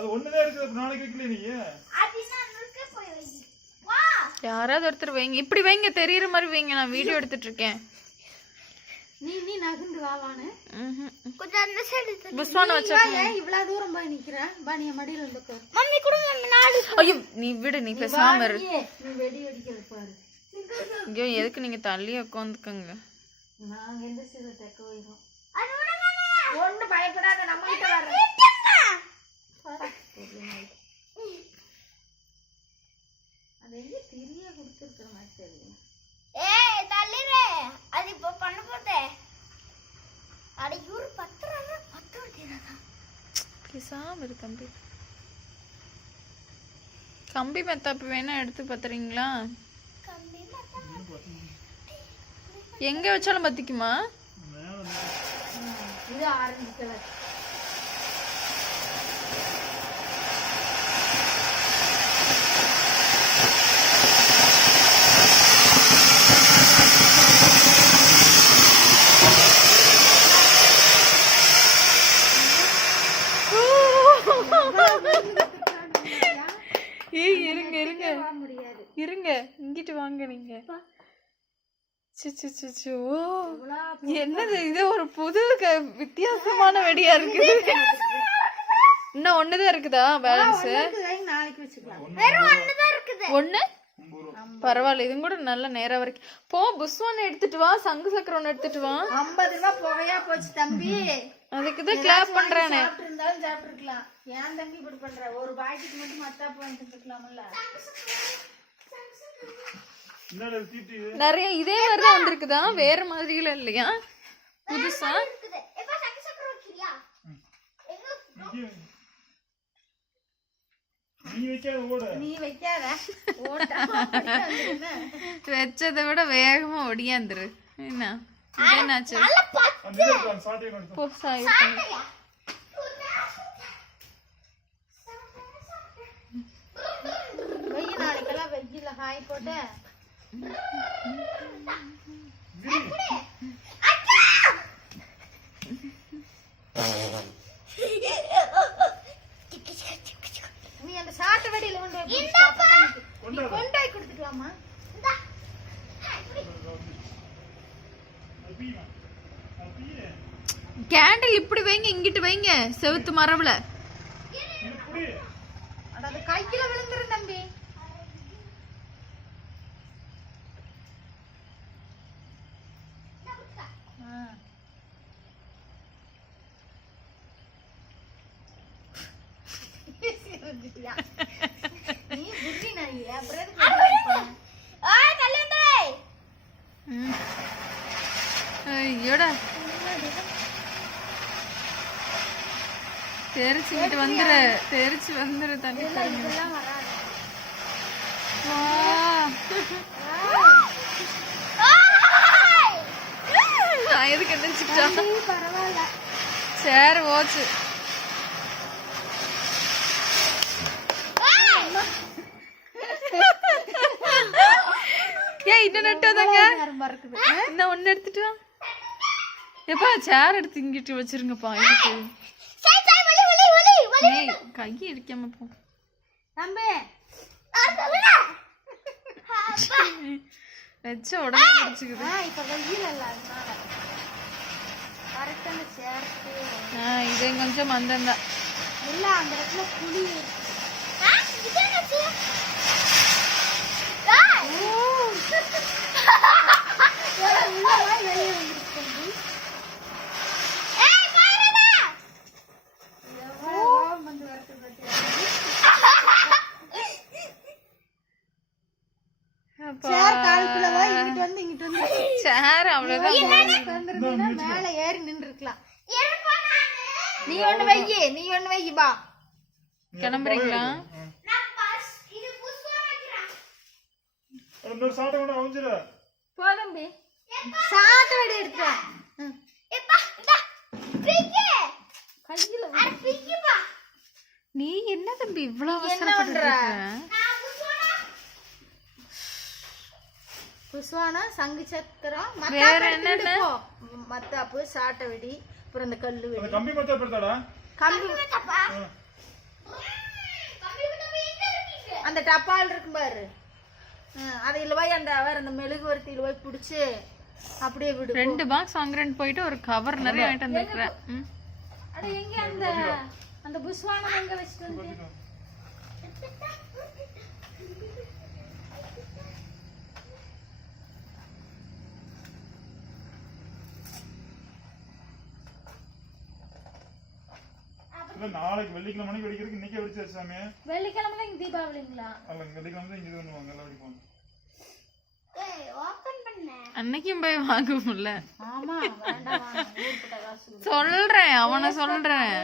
அது ஒண்ணுதான் இருக்கு. நாளைக்கு வைக்கல நீ. யாராவது ஒருத்தர் வைங்க. இப்படி வைங்க, தெரியற மாதிரி வைங்க. நான் வீடியோ எடுத்துட்டு இருக்கேன். நீ நகந்து வாவானே. கொஞ்சம் அந்த சைடு புஸ்வான வச்சா இவ்வளவு தூரம் போய் நிக்கிறேன். பா நீ மடியில வந்துக்கோ. மம்மி கூட நாலு. ஐயோ நீ விடு, நீ பேசாம இரு. நீ வெடி அடிக்கிறது பாரு. ஐயோ எதுக்கு நீங்க தள்ளி உட்காந்துக்கங்க. நாங்க எந்த சீதை தெக்க வைரோம். அது விடுங்க. ஒண்ணு பயப்படாத, நம்ம கிட்ட வர. அது எங்க திரிய கொடுத்துருக்கிற மாதிரி தெரியும். ஏய் தள்ளிரே, அது இப்ப பண்ண போதே. அட இவரு பத்தறனா பத்தறதேடா. பேசாம இரு தம்பி. கம்பி மெத்தாப்பு வேணா எடுத்து பத்துறீங்களா? கம்பி மத்த எங்க வச்சாலும் பத்திக்குமா? இது ஆரஞ்சு கலர். ஏய் இருங்க இருங்க இருங்க, இங்கிட்டு வாங்க நீங்க. என்னது இது, ஒரு புது வித்தியாசமான வெடியா இருக்குது. இன்னும் ஒண்ணுதான் இருக்குதா பேலன்ஸ்? நாளைக்கு வச்சுக்கலாம். வெறும் ஒண்ணுதான் இருக்குது. ஒண்ணு பரவாயில்ல, இது கூட நல்ல நேரம் வரைக்கும். போ புஸ்வான் எடுத்துட்டு வா, சங்கு சக்கரம் எடுத்துட்டு வா. 50 ரூபாய் புகையா போச்சு தம்பி. அதுக்குதான் கிளாப் பண்றானே. இருந்தாலும் சாப்பிட்டுருக்கலாம். ஏன் தம்பி இப்படி பண்ற? ஒரு பாக்கெட் மட்டும் மத்தாப்பு வாங்கிட்டு இருக்கலாம்ல. நிறைய இதே மாதிரிதான் வந்திருக்குதா, வேற மாதிரில இல்லையா புதுசா? எப்ப சக்கி சக்கரம் வைக்கிறியா? நீ வைக்காத. ஓட்ட வச்சதை விட வேகமா ஒடியாந்துரு. என்ன என்னாச்சு? போ சாய் வெய்ய நாளைக்கெல்லாம் வெயில காய் போட்டு நீ அந்த சாட்டை வெடியில கொண்டாய் கொடுத்துக்கலாமா? கேண்டில் இப்படி வைங்க, இங்கிட்டு வைங்க, செவுத்து மரவுல. அது கையில விழுந்துரு தம்பி. நீ புத்தி நாய் ஐயோடா தெரிச்சுக்கிட்டு வந்துரு, தெரிச்சு வந்துரு தண்ணி. எதுக்கு எந்திரிச்சுக்கிட்டா? பரவாயில்ல. சரி ஓச்சு. ஏன் இன்னும் நட்டாதாங்க? இன்னும் ஒண்ணு எடுத்துட்டு வா. எப்பா சேர் எடுத்து இங்கிட்டு வச்சிருங்கப்பா. இதுக்கு கையை இடிக்காம போ தம்பி. வச்ச உடனே பிடிச்சுக்குது. இப்ப வெயில் இல்ல, அதனால கரெக்டா சேர்த்து. இது கொஞ்சம் மந்தந்தா இல்ல, அந்த இடத்துல புளி மேல ஏறி நின்று இருக்கலாம். நீ ஒண்ணு வையி, நீ ஒண்ணு வையி. பா கிளம்புறீங்களா? போதம்பி சாட்டை வெடி எடுத்து நீ என்ன தம்பி இவ்வளவு அவசரப்படுற? புஸ்வானா, சங்கு சக்கரம், வேற என்னென்ன? மத்தாப்பு, சாட்டை வெடி, அப்புறம் இந்த கல்லு வெடி. கம்பி மத்தாப்பு எடுத்தாடா. கம்பி அந்த டப்பால் இருக்கும் பாரு, அதில் போய் அந்த அந்த மெழுகுவர்த்தியில போய் பிடிச்சி அப்படியே விடு. 2 பாக்ஸ் வாங்குறேன்னு போயிட்டு ஒரு கவர் நிறைய வாங்கிட்டு வந்துருக்கிறேன். அட எங்க அந்த அந்த புஷ்வானம் எங்க வச்சிட்டு வந்து? நாளைக்கு வெள்ளிக்கிழமை மணிக்கு வெடிக்கிறதுக்கு இன்னைக்கே வெடிச்சாச்சு சாமி. வெள்ளிக்கிழமை தான் இங்க தீபாவளிங்களா? அல்ல வெள்ளிக்கிழமை தான் இங்க பண்ணுவாங்க, எல்லாம் வெடிப்பாங்க. ஏய் ஓபன் பண்ண அன்னைக்கும் போய் வாங்க முடியல. ஆமா வேண்டாம் ஊர்பட்ட காசு சொல்றேன், அவனை சொல்றேன்.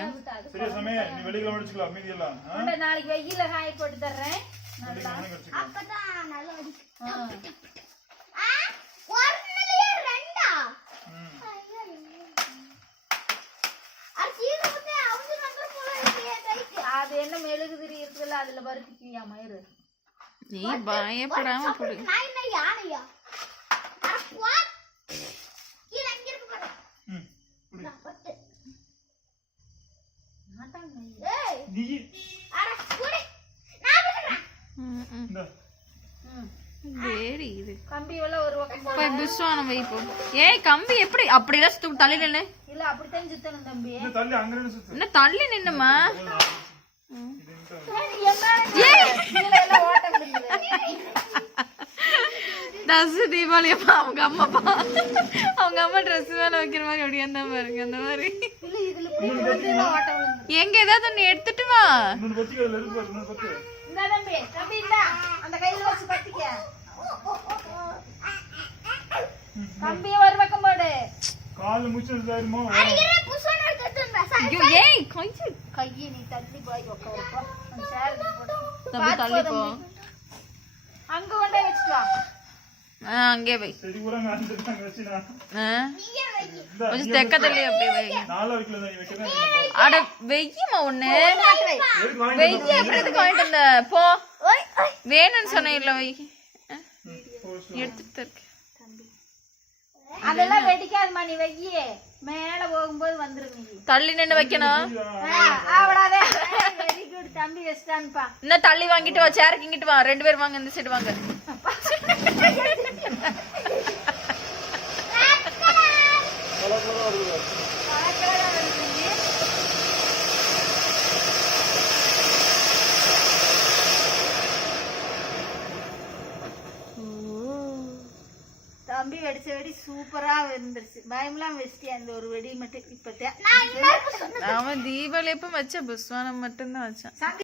சரியா சாமி, நீ வெள்ளிக்கிழமை வெடிச்சுக்கலாம் மீதி எல்லாம். நாளைக்கு வெயில காய போட்டு தர்றேன். வெள்ளிக்கிழமை வெடிச்சுக்கலாம். அப்பதான் நல்லா அடிக்கும். ஒரு நாளையே ரெண்டா? அது என்ன மெழுகுதிரி இருக்குல்ல, அதுல பருத்திக்கியா மயிறு? நீ பயப்படாம போடு. நான் என்ன யானையா? வாட் கீழ எங்க இருக்கு பாரு. நான் பத்து. ஏய் நீ அட குடி. நான் விடுறேன். இந்த வேரி இது கம்பி எல்லாம் ஒரு பக்கம் போடு. போய் புஷ்வானம் வை போ. ஏய் கம்பி எப்படி அப்படிலாம் சுத்து தலையில நின்னு? இல்ல அப்படித்தான் சுத்தணும் தம்பி. இந்த தள்ளி அங்க இருந்து சுத்து. என்ன தள்ளி நின்னுமா? தசு தீபாவளி அப்ப அவங்க அம்மா ட்ரெஸ் மேல வைக்கிற மாதிரி அப்படி அந்த பாருங்க, அந்த மாதிரி. எங்க ஏதாவது ஒண்ணு எடுத்துட்டு வா. இன்னொரு பத்தி அதுல இருக்கு பாரு, இன்னொரு பத்தி. இந்த தம்பி தம்பி இந்த அந்த கையில வச்சு பத்திக்க. கம்பியை ஒரு பக்கம் போடு. கால்ல முச்சு சாருமா. அடிக்கிற புஷ்வான எடுத்துறேன். ஐயோ ஏய் கொஞ்சம் கையை நீ தள்ளி போய் உட்காருப்பா. அந்த சேர் போடு. தம்பி தள்ளி போ. அங்க கொண்டே வச்சிட்டு வா. அங்கே வை. சரி ஊரங்க அங்க வச்சினா. கொஞ்சம் தெக்க தள்ளி அப்படியே வை. நாளா வைக்கல நீ வைக்கறேன். அட வெய்யுமா ஒண்ணு. வெய்ய எப்படி எதுக்கு வாங்கிட்டு வந்த? போ. வேணும்னு சொன்னேன்ல வை. எடுத்துட்டு இருக்க. அதெல்லாம் வெடிக்காதுமா, நீ வெய்யி. மேல போகும்போது வந்துரும் நீ. தள்ளி நின்னு வைக்கணும். அவ்வளவுதே. வெரி குட் தம்பி வெஸ்டான்பா. இன்னும் தள்ளி வாங்கிட்டு வா, சேருக்கு இங்கிட்டு வா. 2 பேரும் வாங்க, இந்த சைடு வாங்க. தம்பி வெடிச்ச வெடி சூப்பரா இருந்துருச்சு. பயம்லாம் வச்சிட்டியா இந்த ஒரு வெடி மட்டும் இப்பதான். அவன் தீபாவளி எப்ப வச்ச புஷ்வானம் மட்டும்தான் வச்சான்.